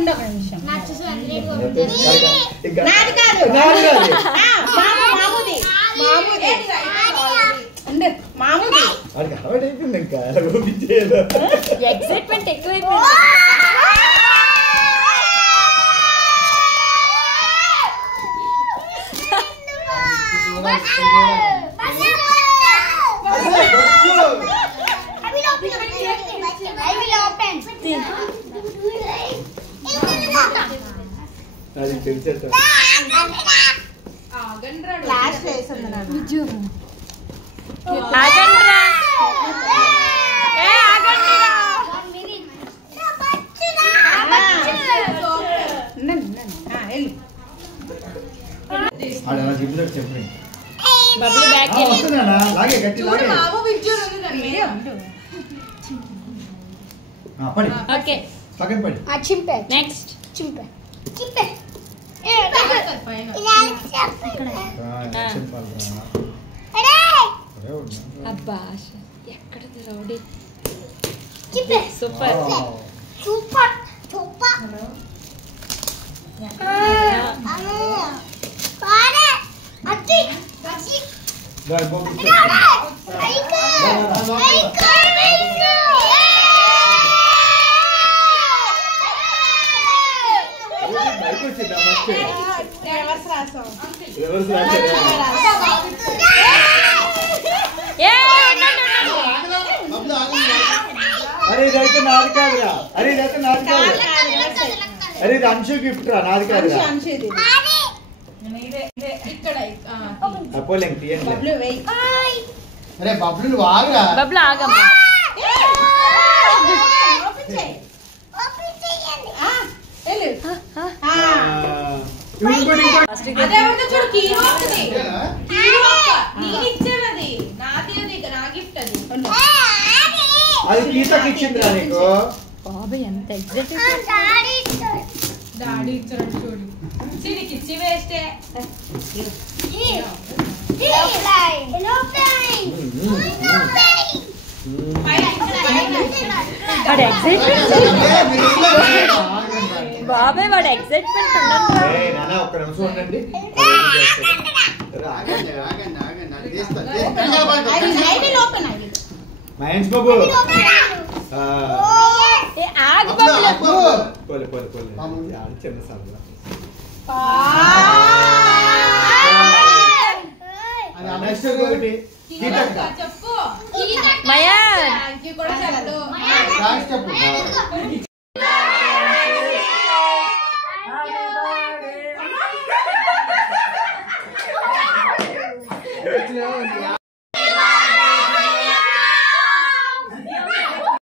ఉండొక నిమిషం. నాది కాదు మామూది ఎక్సైట్మెంట్ ఎక్కువైపోయింది. నెక్స్ట్ అబ్బా ఎక్కడ రౌడీ సూపర్ సూపర్ సూపర్ పారే అట్టి అట్టి అరే ఇదైతే నాది కాదురా. అరే ఇదైతే నాది కాదు. అరే ఇది అంశు గిఫ్ట్ రా, నాది కాదురా. అరే బబ్లు ఆగరా. బబ్లు ఆగమ్మా. అది గీతకి ఇచ్చిందిరా నీకు. బాబా ఎంత ఎగ్జైట్ డాడీ ఇచ్చాడు చూడు. చినికి ఇచ్చి వేస్టే. బాబాయ్ వాడు ఎగ్జైట్మెంట్ ఒక్క నిమిషం ఉండండి. మహేష్ బాబు చిన్న సభ చెప్పు మయా కూడా చెప్పు. వచ్చినా